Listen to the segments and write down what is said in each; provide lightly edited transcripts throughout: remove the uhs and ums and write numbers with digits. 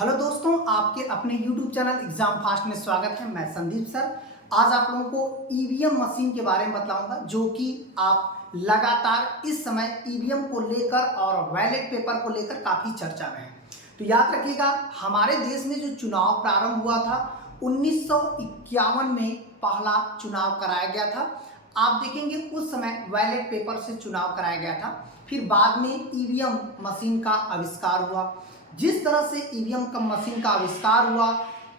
Hello दोस्तों, आपके अपने YouTube चैनल एग्जाम फास्ट में स्वागत है। मैं संदीप सर। आज आप लोगों को ईवीएम मशीन के बारे में बताऊंगा, जो कि आप लगातार इस समय ईवीएम को लेकर और बैलेट पेपर को लेकर काफ़ी चर्चा में है। तो याद रखिएगा, हमारे देश में जो चुनाव प्रारंभ हुआ था 1951 में पहला चुनाव कराया गया था। आप देखेंगे उस समय बैलेट पेपर से चुनाव कराया गया था। फिर बाद में ईवीएम मशीन का आविष्कार हुआ। जिस तरह से ईवीएम का मशीन का आविष्कार हुआ,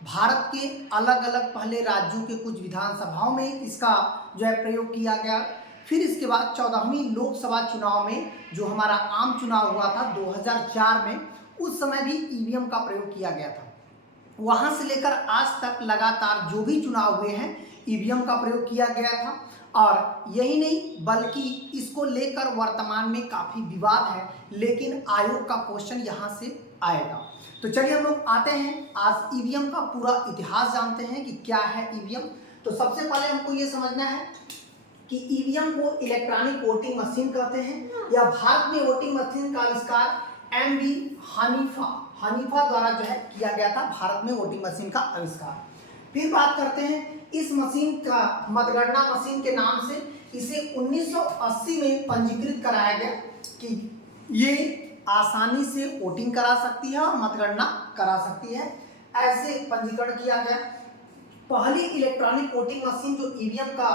भारत के अलग अलग पहले राज्यों के कुछ विधानसभाओं में इसका जो है प्रयोग किया गया। फिर इसके बाद 14वीं लोकसभा चुनाव में जो हमारा आम चुनाव हुआ था 2004 में, उस समय भी ईवीएम का प्रयोग किया गया था। वहां से लेकर आज तक लगातार जो भी चुनाव हुए हैं ईवीएम का प्रयोग किया गया था। और यही नहीं बल्कि इसको लेकर वर्तमान में काफ़ी विवाद है, लेकिन आयोग का क्वेश्चन यहाँ से आएगा। तो चलिए हम लोग आते हैं, आज ईवीएम का पूरा इतिहास जानते हैं कि क्या है ईवीएम। तो सबसे पहले हमको ये समझना है कि ईवीएम को इलेक्ट्रॉनिक वोटिंग मशीन कहते हैं, या भारत में वोटिंग मशीन का आविष्कार एम.बी. हनीफा द्वारा जो है किया गया था। भारत में वोटिंग मशीन का आविष्कार। फिर बात करते हैं इस मशीन का मतगणना मशीन के नाम से इसे 1980 में पंजीकृत कराया गया कि ये आसानी से वोटिंग करा सकती है और मतगणना करा सकती है। ऐसे पंजीकरण किया गया। पहली इलेक्ट्रॉनिक वोटिंग मशीन जो ईवीएम का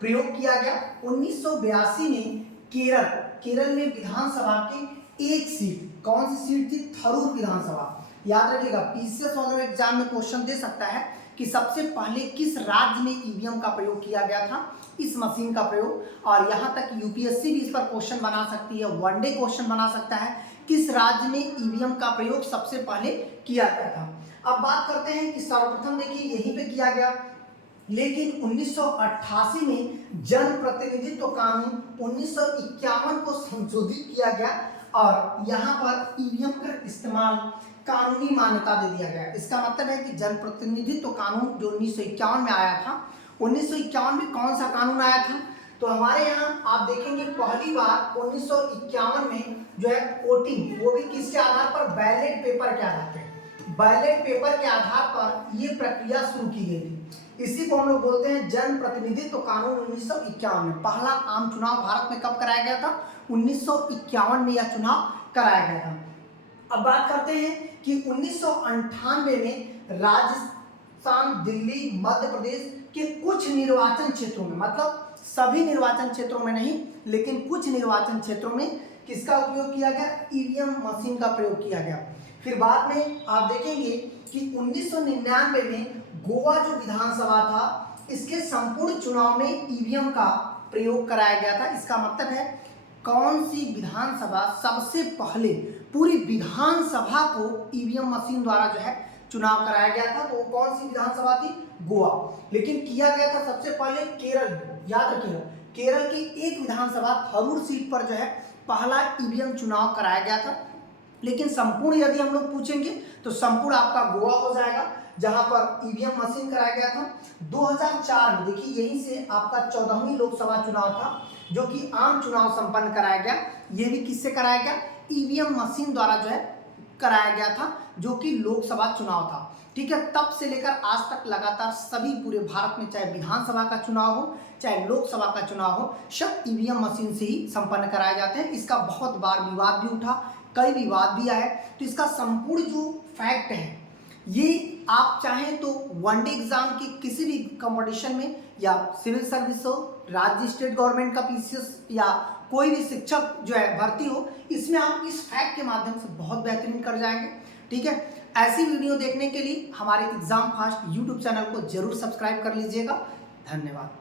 प्रयोग किया गया 1982 में केरल में विधानसभा की एक सीट, कौन सी सीट थी? थरूर विधानसभा। याद रखिएगा, पीसीएस वगैरह एग्जाम में क्वेश्चन दे सकता है कि सबसे पहले किस राज्य में ईवीएम का प्रयोग किया गया था, इस मशीन का प्रयोग। और यहाँ तक यूपीएससी भी इस पर क्वेश्चन बना सकती है, वनडे क्वेश्चन बना सकता है, किस राज्य में ईवीएम का प्रयोग सबसे पहले किया गया था। अब बात करते हैं कि सर्वप्रथम देखिए यहीं पे किया गया, लेकिन 1988 में जन प्रतिनिधित्व कानून 1951 को संशोधित किया गया और यहाँ पर ईवीएम का इस्तेमाल कानूनी मान्यता दे दिया गया। इसका मतलब है कि जन प्रतिनिधित्व कानून जो 1951 में आया था, 1951 में कौन सा कानून आया था? तो हमारे यहाँ आप देखेंगे पहली बार 1951 में जो है वोटिंग, वो भी किसके आधार पर? बैलेट पेपर के आधार पर। बैलेट पेपर के आधार पर ये प्रक्रिया शुरू की गई थी। इसी को हम लोग बोलते हैं जन प्रतिनिधित्व कानून। 1951 में पहला आम चुनाव भारत में कब कराया गया था? 1951 में यह चुनाव कराया गया था। अब बात करते हैं कि 1998 में राजस्थान, दिल्ली, मध्य प्रदेश के कुछ निर्वाचन क्षेत्रों में, मतलब सभी निर्वाचन क्षेत्रों में नहीं, लेकिन कुछ निर्वाचन क्षेत्रों में किसका उपयोग किया गया? ईवीएम मशीन का प्रयोग किया गया। फिर बाद में आप देखेंगे कि 1999 में गोवा जो विधानसभा था, इसके संपूर्ण चुनाव में ईवीएम का प्रयोग कराया गया था। इसका मतलब है कौन सी विधानसभा सबसे पहले पूरी विधानसभा को ईवीएम मशीन द्वारा जो है चुनाव कराया गया था, तो वो कौन सी विधानसभा थी? गोवा। लेकिन किया गया था सबसे पहले केरल। याद रखिएगा, केरल की एक विधानसभा थरूर सीट पर जो है पहला ईवीएम चुनाव कराया गया था। लेकिन संपूर्ण यदि हम लोग पूछेंगे तो संपूर्ण आपका गोवा हो जाएगा, जहां पर ईवीएम मशीन कराया गया था। 2004 में देखिए यहीं से आपका 14वीं लोकसभा चुनाव था, जो कि आम चुनाव संपन्न कराया गया। ये भी किससे कराया गया? ईवीएम मशीन द्वारा जो है कराया गया था, जो कि लोकसभा चुनाव था। ठीक है, तब से लेकर आज तक लगातार सभी पूरे भारत में, चाहे विधानसभा का चुनाव हो चाहे लोकसभा का चुनाव हो, सब ईवीएम मशीन से ही संपन्न कराए जाते हैं। इसका बहुत बार विवाद भी उठा, कई विवाद भी आए। तो इसका संपूर्ण जो फैक्ट है, ये आप चाहें तो वनडे एग्जाम के किसी भी कंपटीशन में, या सिविल सर्विस हो, राज्य स्टेट गवर्नमेंट का पीसीएस, या कोई भी शिक्षक जो है भर्ती हो, इसमें आप इस फैक्ट के माध्यम से बहुत बेहतरीन कर जाएंगे। ठीक है, ऐसी वीडियो देखने के लिए हमारे एग्जाम फास्ट यूट्यूब चैनल को जरूर सब्सक्राइब कर लीजिएगा। धन्यवाद।